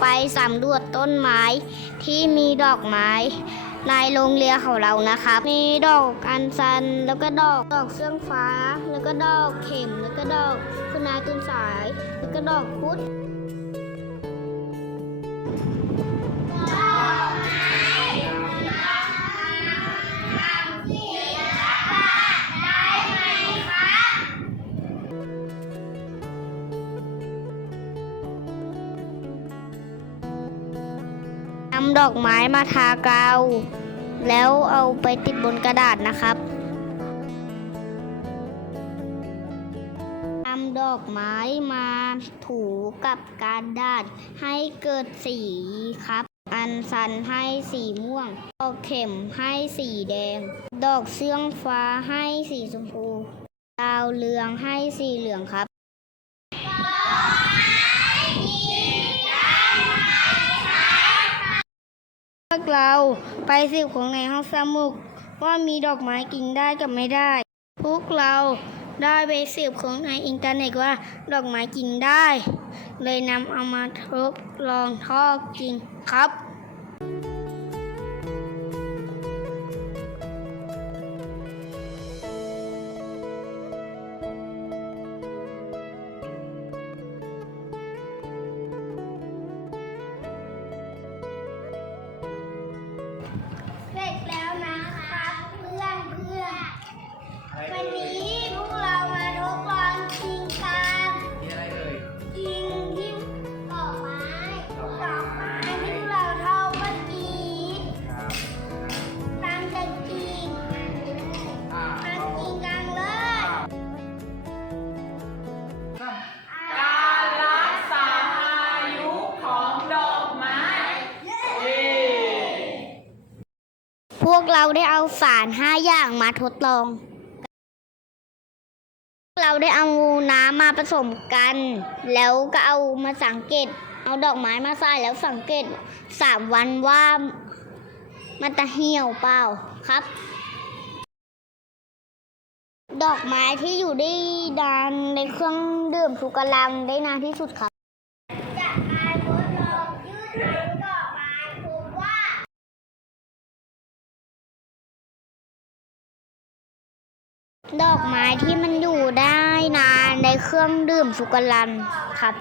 ไปสำรวจต้นไม้ที่มีดอกไม้ ในโรงเรียนของเรานะครับ มีดอกอัญชัน แล้วก็ดอกดอกเสื่องฟ้า แล้วก็ดอกเข็ม แล้วก็ดอกคุณนายตุนสาย แล้วก็ดอกพุธำดอกไม้มาทากาว แล้วเอาไปติดบนกระดาษนะครับนำดอกไม้มาถูกับกระดาษให้เกิดสีครับ อันสันให้สีม่วง ดอกเข็มให้สีแดง ดอกเสื้องฟ้าให้สีชมพู ดาวเรืองให้สีเหลืองครับ กเราไปสืบของในห้องสมุดว่ามีดอกไม้กินได้กับไม่ได้ พวกเราได้ไปสืบของในอินเทอร์เน็ตว่าดอกไม้กินได้ เลยนำเอามาทดลองทอดกินครับ พวกเราได้เอาสารห้าอย่างมาทดลอง เราได้เอาน้ำมาผสมกัน แล้วก็เอามาสังเกต เอาดอกไม้มาใส่แล้วสังเกตสามวันว่ามันจะเหี่ยวเปล่าครับ ดอกไม้ที่อยู่ได้ดานในเครื่องดื่มชูกำลังได้นานที่สุดครับ ดอกไม้ที่มันอยู่ได้นานในเครื่องดื่มสุกรันครับ